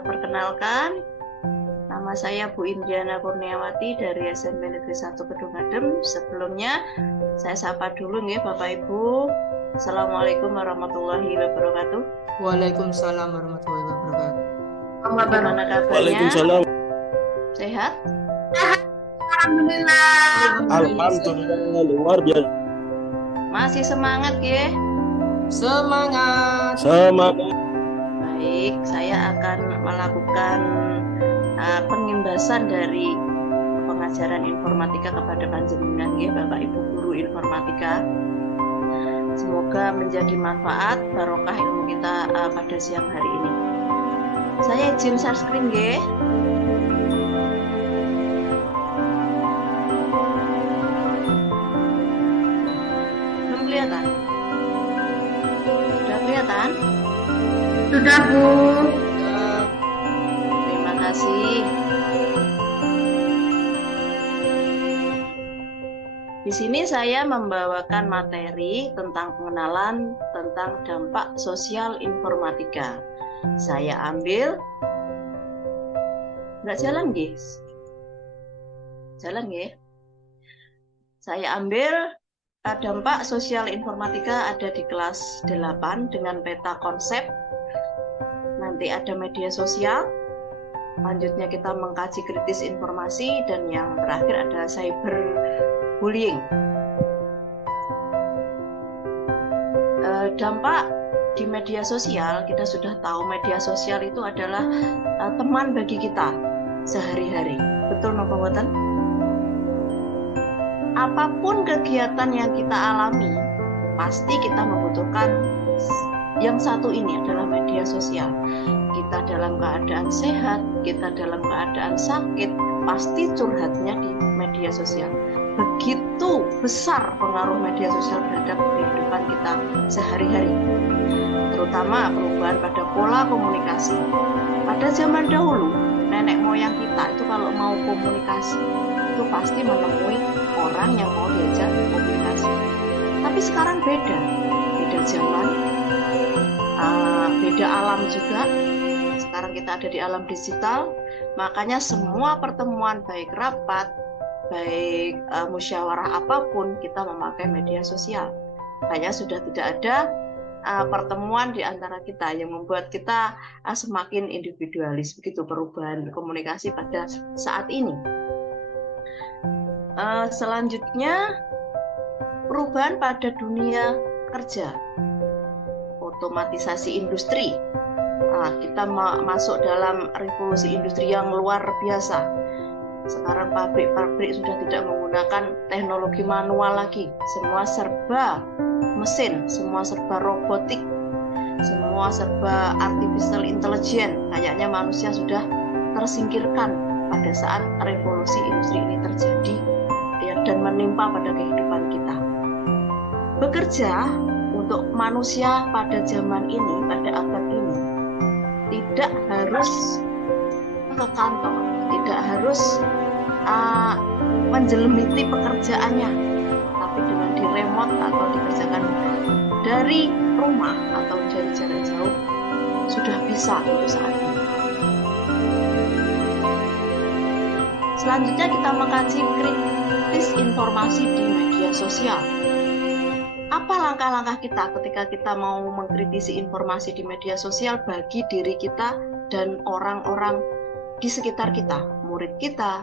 Perkenalkan, nama saya Bu Indiana Kurniawati dari SMP Negeri 1 Kedung Adem. Sebelumnya, saya sapa dulu nih Bapak Ibu. Assalamualaikum warahmatullahi wabarakatuh. Waalaikumsalam warahmatullahi wabarakatuh. Bagaimana kabarnya? Waalaikumsalam. Sehat? Alhamdulillah. Alhamdulillah, luar biasa. Masih semangat ya? Semangat. Semangat. Baik, saya akan melakukan pengimbasan dari pengajaran informatika kepada panjenengan ya Bapak Ibu guru informatika. Semoga menjadi manfaat barokah ilmu kita pada siang hari ini. Saya izin share screen ya. Belum kelihatan? Sudah kelihatan? Sudah, Bu. Terima kasih. Di sini saya membawakan materi tentang pengenalan tentang dampak sosial informatika. Saya ambil, nggak jalan guys? Jalan ya? Saya ambil dampak sosial informatika ada di kelas 8 dengan peta konsep. Nanti ada media sosial. Lanjutnya kita mengkaji kritis informasi dan yang terakhir ada cyberbullying. Dampak di media sosial, kita sudah tahu media sosial itu adalah teman bagi kita sehari-hari. Betul napa mboten? Apapun kegiatan yang kita alami, pasti kita membutuhkan yang satu ini adalah media sosial. Kita dalam keadaan sehat, kita dalam keadaan sakit, pasti curhatnya di media sosial. Begitu besar pengaruh media sosial terhadap kehidupan kita sehari-hari. Terutama perubahan pada pola komunikasi. Pada zaman dahulu, nenek moyang kita itu kalau mau komunikasi, itu pasti menemui orang yang mau diajak komunikasi. Tapi sekarang beda zaman, beda alam juga. Sekarang kita ada di alam digital, makanya semua pertemuan baik rapat, baik musyawarah apapun kita memakai media sosial. Hanya sudah tidak ada pertemuan di antara kita yang membuat kita semakin individualis. Begitu perubahan komunikasi pada saat ini. Selanjutnya perubahan pada dunia kerja, otomatisasi industri. Kita masuk dalam revolusi industri yang luar biasa. Sekarang pabrik-pabrik sudah tidak menggunakan teknologi manual lagi. Semua serba mesin, semua serba robotik, semua serba artificial intelligence. Kayaknya manusia sudah tersingkirkan pada saat revolusi industri ini terjadi dan menimpa pada kehidupan kita. Bekerja untuk manusia pada zaman ini, pada abad ini, tidak harus ke kantor, tidak harus menjelemiti pekerjaannya, tapi dengan di remote atau dikerjakan dari rumah atau dari jarak jauh sudah bisa untuk saat ini. Selanjutnya kita mengkaji kritis informasi di media sosial. Apa langkah-langkah kita ketika kita mau mengkritisi informasi di media sosial bagi diri kita dan orang-orang di sekitar kita, murid kita,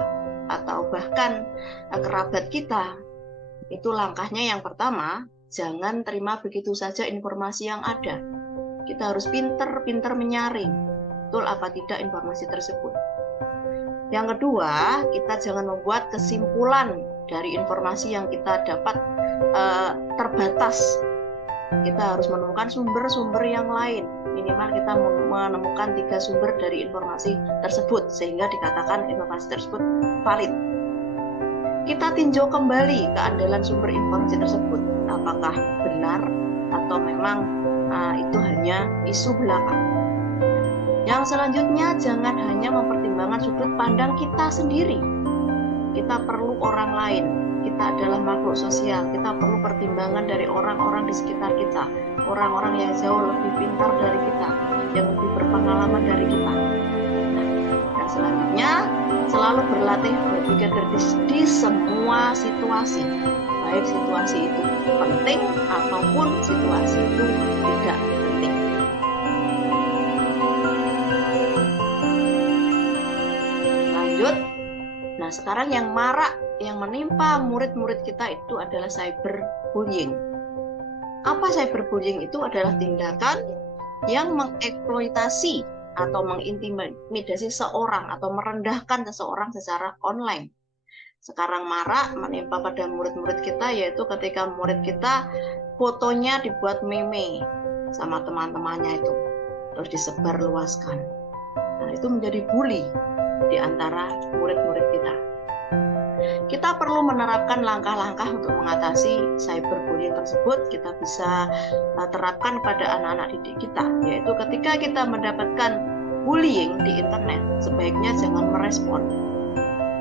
atau bahkan kerabat kita? Itu langkahnya yang pertama, jangan terima begitu saja informasi yang ada. Kita harus pinter menyaring, betul apa tidak informasi tersebut. Yang kedua, kita jangan membuat kesimpulan dari informasi yang kita dapat terbatas. Kita harus menemukan sumber-sumber yang lain. Minimal kita menemukan 3 sumber dari informasi tersebut sehingga dikatakan informasi tersebut valid. Kita tinjau kembali keandalan sumber informasi tersebut, apakah benar atau memang itu hanya isu belaka. Yang selanjutnya, jangan hanya mempertimbangkan sudut pandang kita sendiri. Kita perlu orang lain. Kita adalah makhluk sosial. Kita perlu pertimbangan dari orang-orang di sekitar kita, orang-orang yang jauh lebih pintar dari kita, yang lebih berpengalaman dari kita. selalu berlatih berpikir kritis di semua situasi, baik situasi itu penting ataupun situasi itu tidak penting. Lanjut. Nah, sekarang yang marak yang menimpa murid-murid kita itu adalah cyberbullying. Apa cyberbullying itu? Adalah tindakan yang mengeksploitasi atau mengintimidasi seorang atau merendahkan seseorang secara online. Sekarang marak menimpa pada murid-murid kita, yaitu ketika murid kita fotonya dibuat meme sama teman-temannya itu, terus disebarluaskan. Nah, itu menjadi bully di antara murid-murid kita. Kita perlu menerapkan langkah-langkah untuk mengatasi cyberbullying tersebut. Kita bisa terapkan pada anak-anak didik kita, yaitu ketika kita mendapatkan bullying di internet, sebaiknya jangan merespon.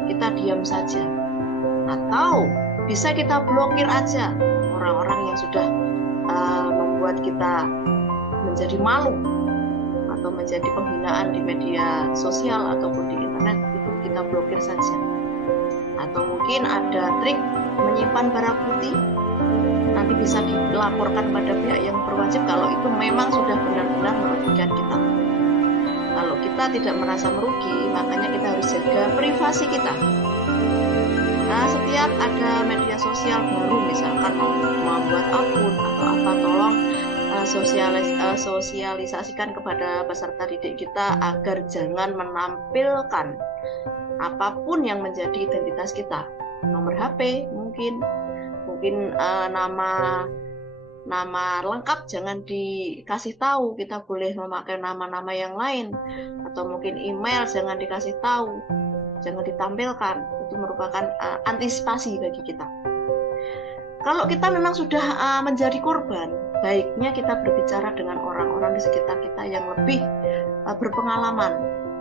Kita diam saja. Atau bisa kita blokir aja orang-orang yang sudah membuat kita menjadi malu atau menjadi penghinaan di media sosial ataupun di internet, itu kita blokir saja. Atau mungkin ada trik menyimpan barang bukti, nanti bisa dilaporkan pada pihak yang berwajib kalau itu memang sudah benar-benar merugikan kita. Kalau kita tidak merasa merugi, makanya kita harus jaga privasi kita. Nah, setiap ada media sosial baru, misalkan mau membuat akun atau apa, tolong sosialisasikan kepada peserta didik kita agar jangan menampilkan apapun yang menjadi identitas kita. Nomor HP mungkin nama lengkap jangan dikasih tahu, kita boleh memakai nama-nama yang lain, atau mungkin email jangan dikasih tahu, jangan ditampilkan. Itu merupakan antisipasi bagi kita. Kalau kita memang sudah menjadi korban, baiknya kita berbicara dengan orang-orang di sekitar kita yang lebih berpengalaman.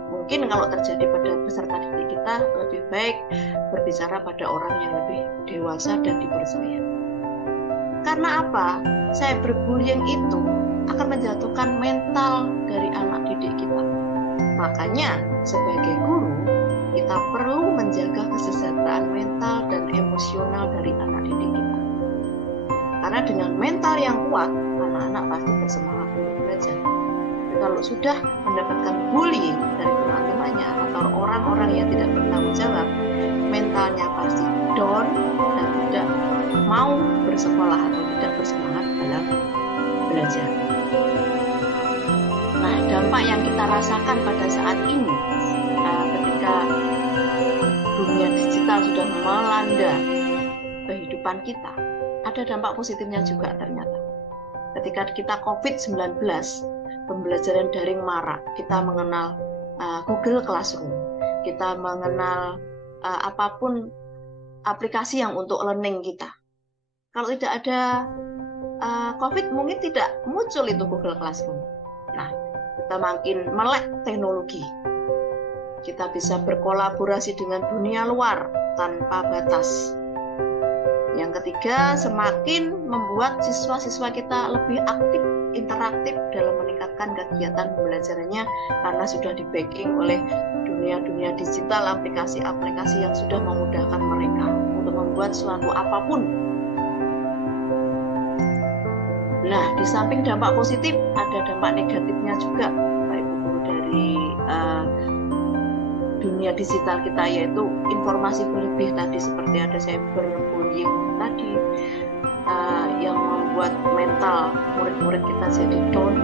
Mungkin kalau terjadi pada peserta didik kita, lebih baik berbicara pada orang yang lebih dewasa dan dipercaya. Karena apa? Cyberbullying itu akan menjatuhkan mental dari anak didik kita. Makanya sebagai guru, kita perlu menjaga kesejahteraan mental dan emosional dari anak didik kita. Karena dengan mental yang kuat, anak-anak pasti bersemangat untuk belajar. Kalau sudah mendapatkan bullying dari teman-temannya atau orang-orang yang tidak bertanggung jawab, mentalnya pasti down dan tidak mau bersekolah atau tidak bersemangat dalam belajar. Nah, dampak yang kita rasakan pada saat ini, ketika dunia digital sudah melanda kehidupan kita, ada dampak positifnya juga ternyata. Ketika kita COVID-19, pembelajaran daring marak, kita mengenal Google Classroom, kita mengenal apapun aplikasi yang untuk learning kita. Kalau tidak ada COVID, mungkin tidak muncul itu Google Classroom. Nah, kita makin melek teknologi. Kita bisa berkolaborasi dengan dunia luar tanpa batas. Yang ketiga, semakin membuat siswa-siswa kita lebih aktif, interaktif dalam meningkatkan kegiatan pembelajarannya, karena sudah di-backing oleh dunia digital, aplikasi-aplikasi yang sudah memudahkan mereka untuk membuat suatu apapun. Nah, di samping dampak positif, ada dampak negatifnya juga, Pak Ibu Guru, dari dunia digital kita, yaitu informasi berlebih tadi, seperti ada cyberbullying tadi, yang membuat mental murid-murid kita jadi down.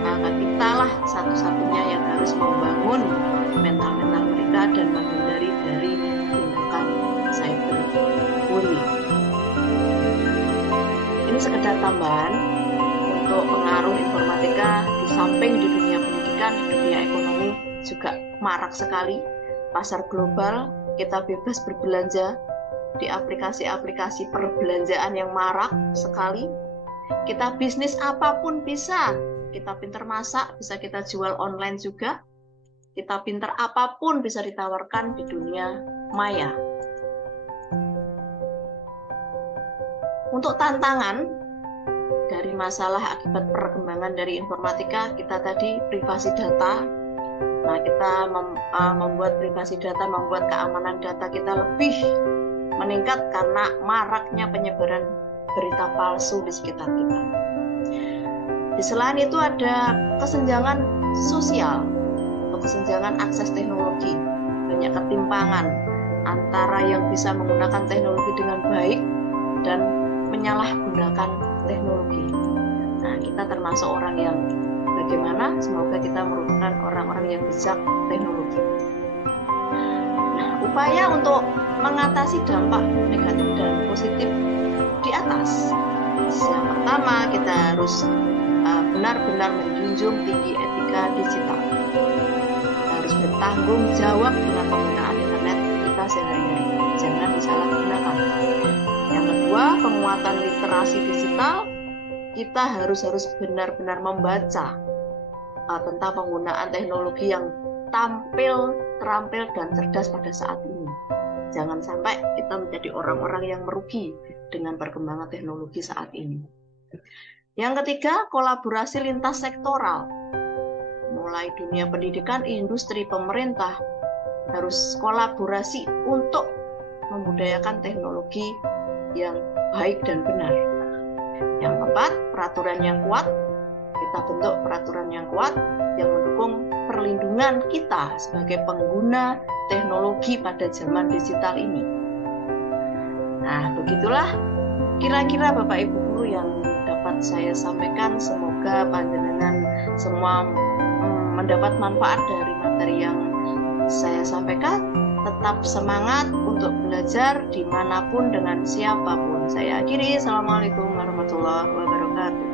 Maka kita lah satu-satunya yang harus membangun mental-mental mereka dan menghindari dari tindakan cyberbullying. Ini sekedar tambahan untuk pengaruh informatika di samping di dunia pendidikan, di dunia ekonomi juga marak sekali. Pasar global, kita bebas berbelanja di aplikasi-aplikasi perbelanjaan yang marak sekali. Kita bisnis apapun bisa. Kita pintar masak, bisa kita jual online juga. Kita pintar apapun bisa ditawarkan di dunia maya. Untuk tantangan dari masalah akibat perkembangan dari informatika, kita tadi privasi data, Nah, kita membuat privasi data, membuat keamanan data kita lebih meningkat karena maraknya penyebaran berita palsu di sekitar kita. Di selain itu ada kesenjangan sosial atau kesenjangan akses teknologi. Banyak ketimpangan antara yang bisa menggunakan teknologi dengan baik dan menyalahgunakan teknologi. Nah, kita termasuk orang yang bagaimana? Semoga kita merupakan orang-orang yang bijak teknologi. Nah, upaya untuk mengatasi dampak negatif dan positif di atas. Yang pertama, kita harus benar-benar menjunjung tinggi etika digital. Kita harus bertanggung jawab dengan penggunaan internet kita sehari-hari. Jangan disalahgunakan. Yang kedua, penguatan literasi digital. Kita harus benar-benar membaca tentang penggunaan teknologi yang terampil dan cerdas pada saat ini. Jangan sampai kita menjadi orang-orang yang merugi dengan perkembangan teknologi saat ini. Yang ketiga, kolaborasi lintas sektoral. Mulai dunia pendidikan, industri, pemerintah harus kolaborasi untuk membudayakan teknologi yang baik dan benar. Yang keempat, peraturan yang kuat. Kita bentuk peraturan yang kuat yang mendukung perlindungan kita sebagai pengguna teknologi pada zaman digital ini. Nah, begitulah kira-kira Bapak Ibu guru yang dapat saya sampaikan. Semoga panjenengan semua mendapat manfaat dari materi yang saya sampaikan. Tetap semangat untuk belajar dimanapun dengan siapapun. Saya akhiri. Assalamualaikum warahmatullahi wabarakatuh.